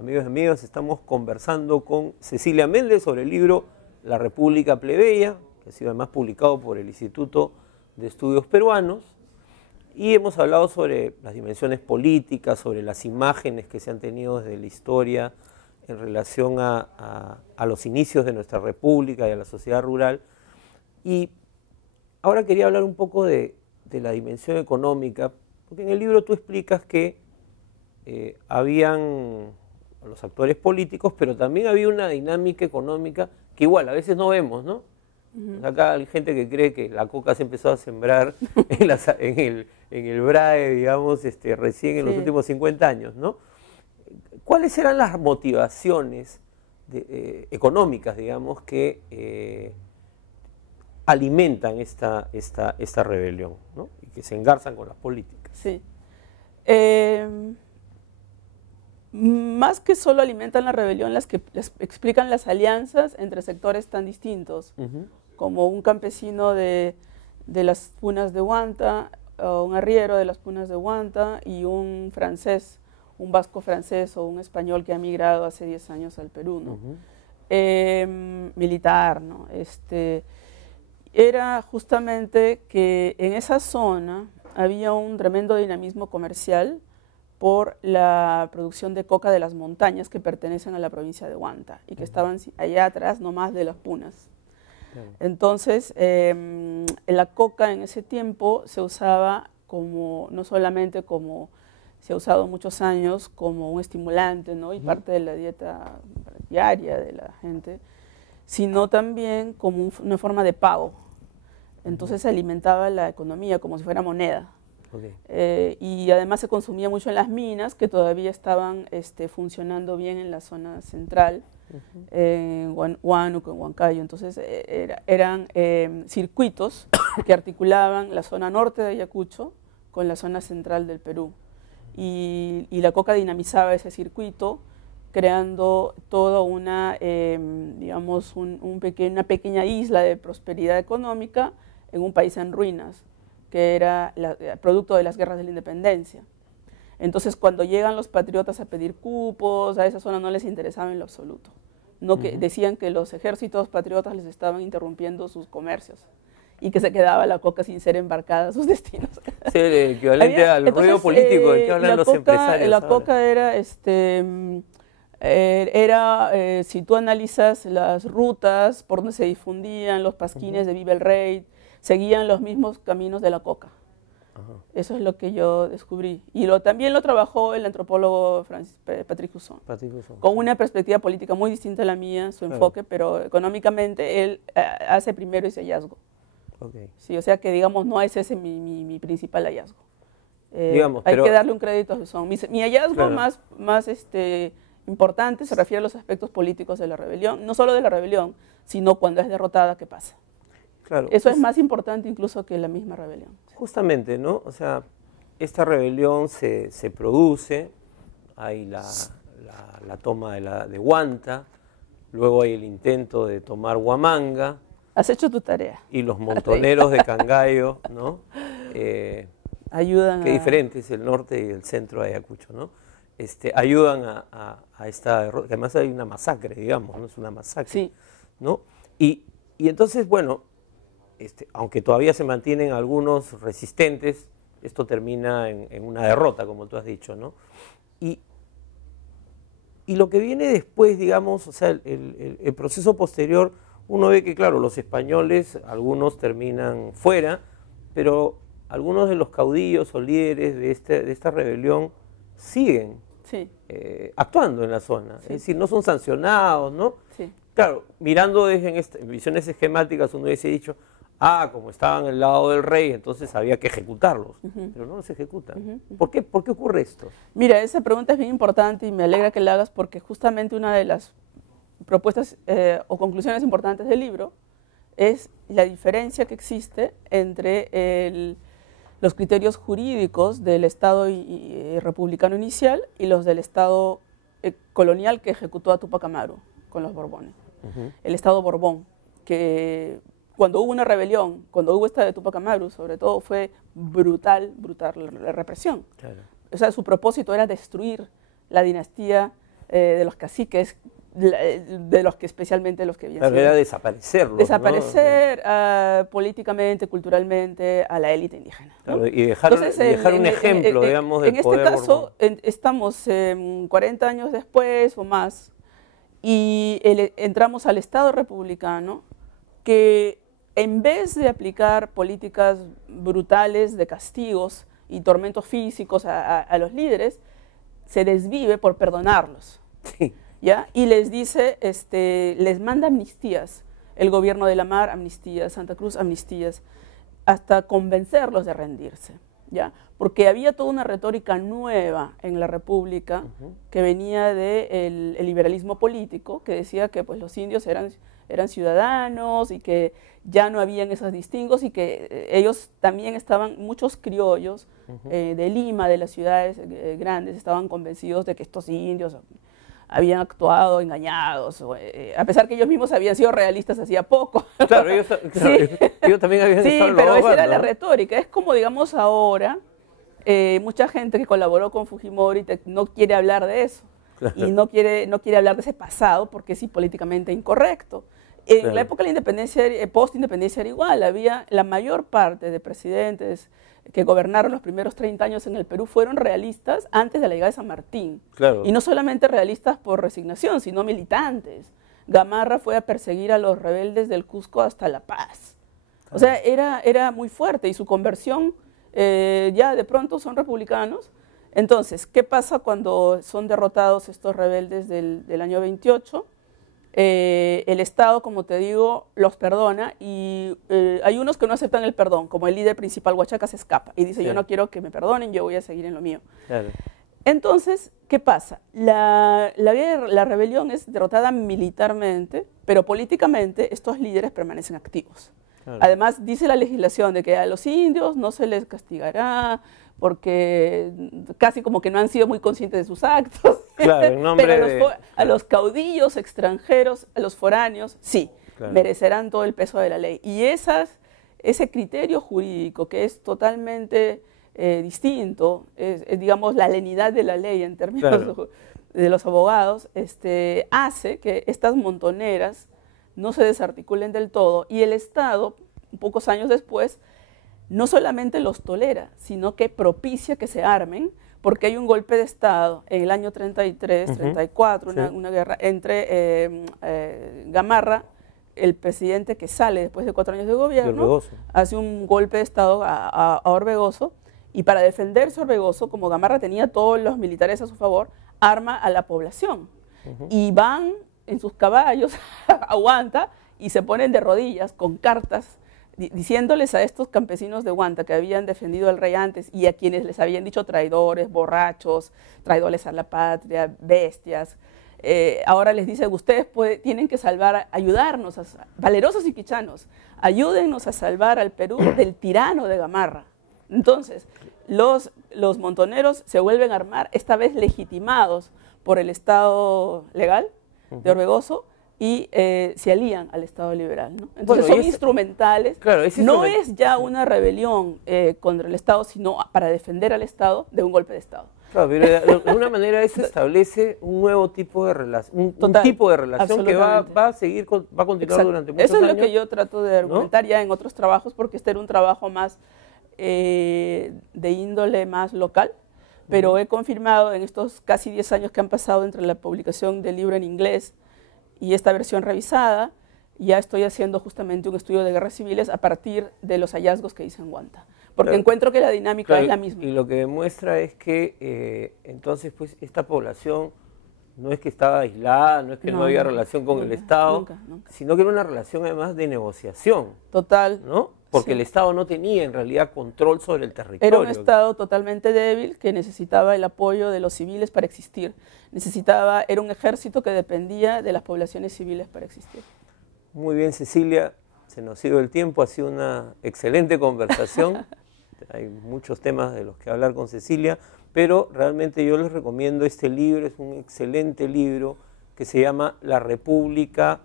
amigos y amigas, estamos conversando con Cecilia Méndez sobre el libro La República Plebeya, que ha sido además publicado por el Instituto de Estudios Peruanos, y hemos hablado sobre las dimensiones políticas, sobre las imágenes que se han tenido desde la historia en relación a los inicios de nuestra república y a la sociedad rural. Y ahora quería hablar un poco de la dimensión económica, porque en el libro tú explicas que habían los actores políticos, pero también había una dinámica económica que igual a veces no vemos, ¿no? Acá hay gente que cree que la coca se empezó a sembrar en el BRAE, digamos, recién en los últimos 50 años, ¿no? ¿Cuáles eran las motivaciones económicas, digamos, que alimentan esta rebelión, ¿no? Y que se engarzan con las políticas? Sí. Más que solo alimentan la rebelión, les explican las alianzas entre sectores tan distintos, como un campesino de las punas de Huanta, o un arriero de las punas de Huanta, y un francés, un vasco francés o un español que ha migrado hace 10 años al Perú, ¿no? Militar, ¿no? Era justamente que en esa zona había un tremendo dinamismo comercial por la producción de coca de las montañas que pertenecen a la provincia de Huanta y que estaban allá atrás nomás de las punas. Entonces, la coca en ese tiempo se usaba como, no solamente como se ha usado muchos años, como un estimulante, ¿no? Y parte de la dieta diaria de la gente, sino también como una forma de pago. Entonces se alimentaba la economía como si fuera moneda. Y además se consumía mucho en las minas, que todavía estaban funcionando bien en la zona central, en Huánuco, en Huancayo. Entonces eran circuitos que articulaban la zona norte de Ayacucho con la zona central del Perú. Y la coca dinamizaba ese circuito, creando toda una, digamos, una pequeña isla de prosperidad económica en un país en ruinas, que era producto de las guerras de la independencia. Entonces, cuando llegan los patriotas a pedir cupos, a esa zona no les interesaba en lo absoluto. No, que decían que los ejércitos patriotas les estaban interrumpiendo sus comercios y que se quedaba la coca sin ser embarcada a sus destinos. Sí, el equivalente al ruido político del que hablan los empresarios. La coca era, si tú analizas las rutas por donde se difundían los pasquines de Viva el Rey, seguían los mismos caminos de la coca. Eso es lo que yo descubrí. Y también lo trabajó el antropólogo Patrick Husson, con una perspectiva política muy distinta a la mía, su enfoque, pero económicamente él hace primero ese hallazgo. Sí, o sea que, digamos, no es ese mi principal hallazgo. Hay que darle un crédito a Husson. Mi hallazgo más importante se refiere a los aspectos políticos de la rebelión, no solo de la rebelión, sino cuando es derrotada, ¿qué pasa? Claro, eso es más importante incluso que la misma rebelión. Justamente, ¿no? O sea, esta rebelión se produce, hay la toma de Huanta, luego hay el intento de tomar Huamanga. Has hecho tu tarea. Y los montoneros de Cangallo, ¿no? Ayudan qué diferente es el norte y el centro de Ayacucho, ¿no? Ayudan a esta derrota, que además hay una masacre, digamos, ¿no? Es una masacre, sí, ¿no? Y entonces, bueno, aunque todavía se mantienen algunos resistentes, esto termina en una derrota, como tú has dicho, ¿no? Y lo que viene después, digamos, o sea, el proceso posterior, uno ve que, claro, los españoles, algunos terminan fuera, pero algunos de los caudillos o líderes de esta rebelión siguen actuando en la zona, es decir, no son sancionados, ¿no? Claro, mirando desde visiones esquemáticas, uno hubiese dicho, como estaban al lado del rey, entonces había que ejecutarlos, pero no los ejecutan. ¿Por qué ocurre esto? Mira, esa pregunta es bien importante y me alegra que la hagas porque justamente una de las propuestas o conclusiones importantes del libro es la diferencia que existe entre los criterios jurídicos del Estado republicano inicial y los del Estado colonial que ejecutó a Túpac Amaru con los Borbones. El Estado Borbón, que cuando hubo una rebelión, cuando hubo esta de Túpac Amaru, sobre todo fue brutal la represión. O sea, su propósito era destruir la dinastía de los caciques, de los que especialmente los que habían sido. Era desaparecerlos. Desaparecer, ¿no? Políticamente, culturalmente, a la élite indígena, ¿no? Claro, y dejar un ejemplo, digamos, del poder. En este caso, estamos 40 años después o más, y entramos al Estado republicano, que en vez de aplicar políticas brutales de castigos y tormentos físicos a los líderes, se desvive por perdonarlos. Sí. ¿Ya? Y les dice, les manda amnistías, el gobierno de la Mar, amnistías, Santa Cruz, amnistías, hasta convencerlos de rendirse, ¿ya? Porque había toda una retórica nueva en la República que venía del liberalismo político, que decía que pues, los indios eran ciudadanos y que ya no habían esos distingos y que ellos también estaban, muchos criollos de Lima, de las ciudades grandes, estaban convencidos de que estos indios habían actuado engañados, a pesar que ellos mismos habían sido realistas hacía poco. Claro, ellos también habían estado en pero esa era ¿no? la retórica. Es como, digamos, ahora, mucha gente que colaboró con Fujimori no quiere hablar de eso. Claro. Y no quiere hablar de ese pasado porque es políticamente incorrecto. En la época de la independencia, post-independencia era igual. Había la mayor parte de presidentes que gobernaron los primeros 30 años en el Perú fueron realistas antes de la llegada de San Martín. Claro. Y no solamente realistas por resignación, sino militantes. Gamarra fue a perseguir a los rebeldes del Cusco hasta La Paz. Claro. O sea, era muy fuerte y su conversión ya de pronto son republicanos. Entonces, ¿qué pasa cuando son derrotados estos rebeldes del año 28? El Estado, como te digo, los perdona y hay unos que no aceptan el perdón, como el líder principal Huachaca se escapa y dice, yo no quiero que me perdonen, yo voy a seguir en lo mío. Claro. Entonces, ¿qué pasa? La rebelión es derrotada militarmente, pero políticamente estos líderes permanecen activos. Claro. Además, dice la legislación de que a los indios no se les castigará, porque casi como que no han sido muy conscientes de sus actos. Claro, pero a los caudillos extranjeros, a los foráneos, sí, claro, merecerán todo el peso de la ley. Y ese criterio jurídico que es totalmente distinto, es, digamos, la lenidad de la ley en términos claro, de los abogados, hace que estas montoneras no se desarticulen del todo y el Estado, pocos años después, no solamente los tolera, sino que propicia que se armen, porque hay un golpe de Estado en el año 33, 34, una guerra entre Gamarra, el presidente que sale después de 4 años de gobierno, hace un golpe de Estado a Orbegoso, y para defenderse Orbegoso, como Gamarra tenía todos los militares a su favor, arma a la población. Y van en sus caballos, aguanta, y se ponen de rodillas con cartas, diciéndoles a estos campesinos de Huanta que habían defendido al rey antes y a quienes les habían dicho traidores, borrachos, traidores a la patria, bestias, ahora les dice, ustedes tienen que ayudarnos, valerosos y quichanos, ayúdennos a salvar al Perú del tirano de Gamarra. Entonces, los montoneros se vuelven a armar, esta vez legitimados por el Estado legal de Orbegoso, y se alían al Estado liberal, ¿no? Entonces son instrumentales, claro, no es ya una rebelión contra el Estado, sino para defender al Estado de un golpe de Estado. Claro, pero de alguna manera eso establece un nuevo tipo de relación, un tipo de relación que va a seguir, va a continuar durante muchos años. Eso es lo que yo trato de argumentar, ¿no?, ya en otros trabajos, porque este era un trabajo más de índole más local, pero he confirmado en estos casi 10 años que han pasado entre la publicación del libro en inglés y esta versión revisada, ya estoy haciendo justamente un estudio de guerras civiles a partir de los hallazgos que hice en Huanta, porque encuentro que la dinámica es la misma. Y lo que demuestra es que entonces pues esta población no es que estaba aislada, no es que no había relación con el Estado, nunca, sino que era una relación además de negociación. Total. ¿No? Porque el Estado no tenía en realidad control sobre el territorio. Era un Estado totalmente débil que necesitaba el apoyo de los civiles para existir. Era un ejército que dependía de las poblaciones civiles para existir. Muy bien, Cecilia, se nos ha ido el tiempo, ha sido una excelente conversación. Hay muchos temas de los que hablar con Cecilia, pero realmente yo les recomiendo este libro, es un excelente libro que se llama La República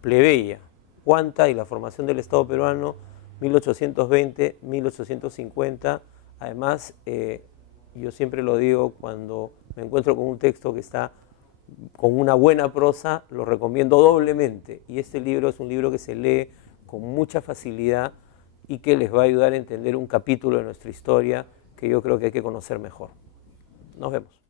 Plebeya, Huanta y la formación del Estado peruano, 1820-1850. Además, yo siempre lo digo cuando me encuentro con un texto que está con una buena prosa, lo recomiendo doblemente. Y este libro es un libro que se lee con mucha facilidad y que les va a ayudar a entender un capítulo de nuestra historia que yo creo que hay que conocer mejor. Nos vemos.